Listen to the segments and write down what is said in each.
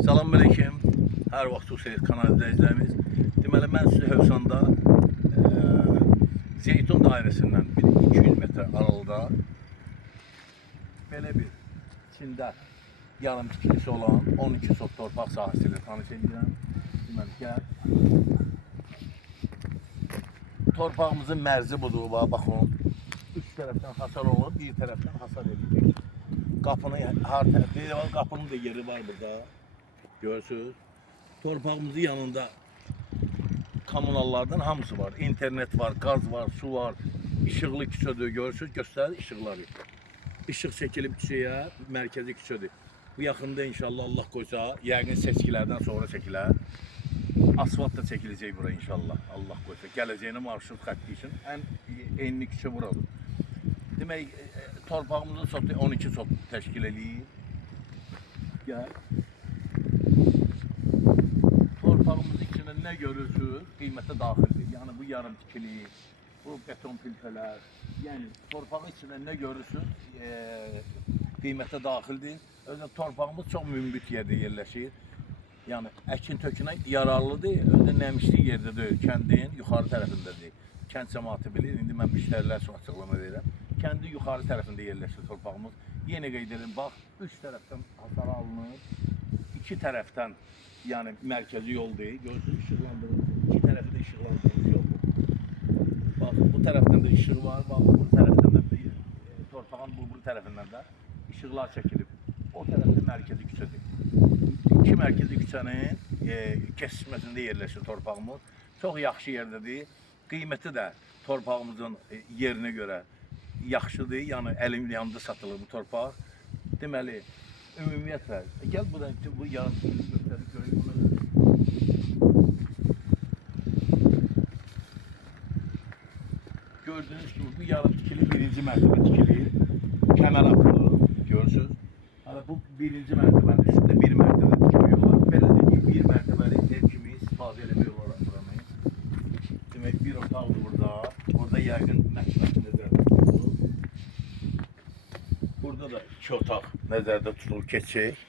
Salamünaleyküm. Hər vaxt Hüseyin kanal izləyicilərimiz. Deməli, mən sizə Hövsanda Zeytun dairəsindən 200 metr aralıda belə bir içində yarım tikilisi olan 12 sot torpaq sahəsiyle tanış edirəm. Deməli, gəl. Torpağımızın mərzi budur. Baxın, üç tərəfdən hasar olur, bir tərəfdən hasar edilir. Qapının da yeri var burada. Görürsünüz. Torpağımızın yanında kommunallardan hamısı var. İnternet var, gaz var, su var. İşıqlı küçədir. Görürsünüz, göstərir işıqları. İşıq çəkilib küçəyə, mərkəzi küçədir. Bu yaxında inşallah Allah qoysa, yəqin seçkilərdən sonra çəkilər. Asfalt da çəkiləcək bura inşallah. Allah qoysa. Gələcəyinə marşrut xətti üçün ən enli küçə buradır. Demək, torpağımızın sotu 12 sot təşkil edir. Gəl. Torpağımızın içində nə görürsünüz, qiymətə daxildir. Yəni bu yarım tikili, bu beton filtrelər, yəni torpağın içində nə görürsünüz, qiymətə daxildir. Özü torpağımız çox mümbit yerdə yerləşir. Yəni əkin tökünə yararlıdır, özü nəmişli yerdə deyil, kəndin yuxarı tərəfindədir. Kənd cəmaatı bilir, indi mən müştərilər üçün açıqlama verirəm. Kəndin yuxarı tərəfində yerləşir torpağımız. Yenə qeyd edirəm, bax, üç tərəfdən hasar alınır, iki tərəfdən yəni mərkəzi yol deyil, görürsünüz işıqlandırılır, iki tərəfi də işıqlandırılmış yoldur. Bax, bu tərəfdən də işıq var, bax, bu tərəfdən də torpağın bu tərəfindən də işıqlar çəkilib. O tərəfdə mərkəzi küçədir. İki mərkəzi küçənin kesişməsində yerləşir torpağımız. Çox yaxşı yerdədir. Qiyməti də torpağımızın yerinə görə yaxşıdır. Yəni əlim yanında satılır bu torpaq. Deməli, ümumiyyətlə, gəl bu yarım göstərib görək bunu. Gördüğünüz gibi bu yarım tikili birinci mərtəbə tikili. Kəmər atılır, görürsünüz. Bu birinci mərtəbənin üstündə bir mərtəbə tikili var. Belə də ki, bir mərtəbəli ev kimi istifadə eləmək olar buranı. Demək, bir otaqdır burada. Burada yəqin mətbəx nəzərdə tutulur. Burada da iki otaq nəzərdə tutulur, keçək.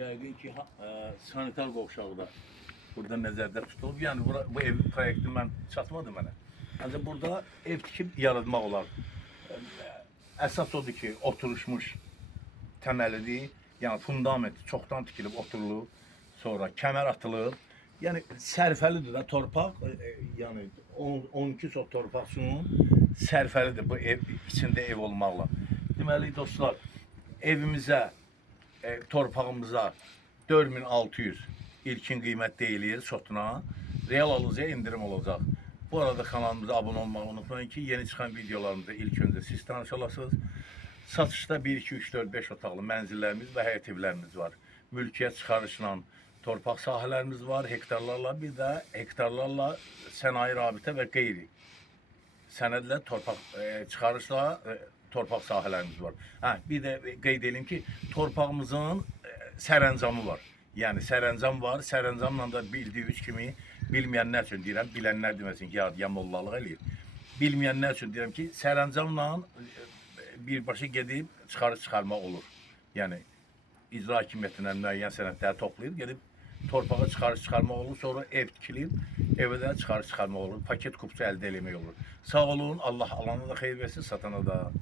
Yəqin ki, sanitar qovşağı da burada nəzərdə tutulub. Yəni bu evin proyekti mən çatmadı mənə. Ancaq burada ev tikib yaratmaq olar. Əsas odur ki, oturuşmuş təməlidir. Yəni fundament çoxdan tikilib, oturulub. Sonra kəmər atılıb. Yəni sərfəlidir də torpaq. Yəni 12 sot torpaqsının sərfəlidir bu ev, içində ev olmaqla. Deməli dostlar, evimizə, torpağımıza 4600 ilkin qiymət deyilir sotuna. Real alıcıya indirim olacaq. Bu arada kanalımıza abone olmayı unutmayın ki, yeni çıxan videolarımızda ilk öncə siz tanış olasınız. Satışda 1, 2, 3, 4, 5 otaqlı mənzillərimiz və həyət evlərimiz var. Mülkiyyət çıxarışla torpaq sahələrimiz var, hektarlarla, bir də hektarlarla sənaye rabitə və qeyri sənədlə torpaq çıxarışla torpaq sahələrimiz var. Bir də qeyd edelim ki, torpağımızın sərəncamı var. Yəni sərəncam var, sərəncamla da bildiyiniz kimi, bilməyənlər üçün deyirəm, bilənlər deməsin ki, ya mollalıq eləyir. Bilməyənlər üçün deyirəm ki, sərəncamla birbaşa gedib çıxarmaq olur. Yəni icra hakimiyyətindən müəyyən sənədləri toplayıb, gedib torpağa çıxarmaq olur, sonra ev tikilib, evə də çıxarmaq olur, paket kupçu əldə eləmək olur. Sağ olun, Allah alana da xeyir versin, satana da.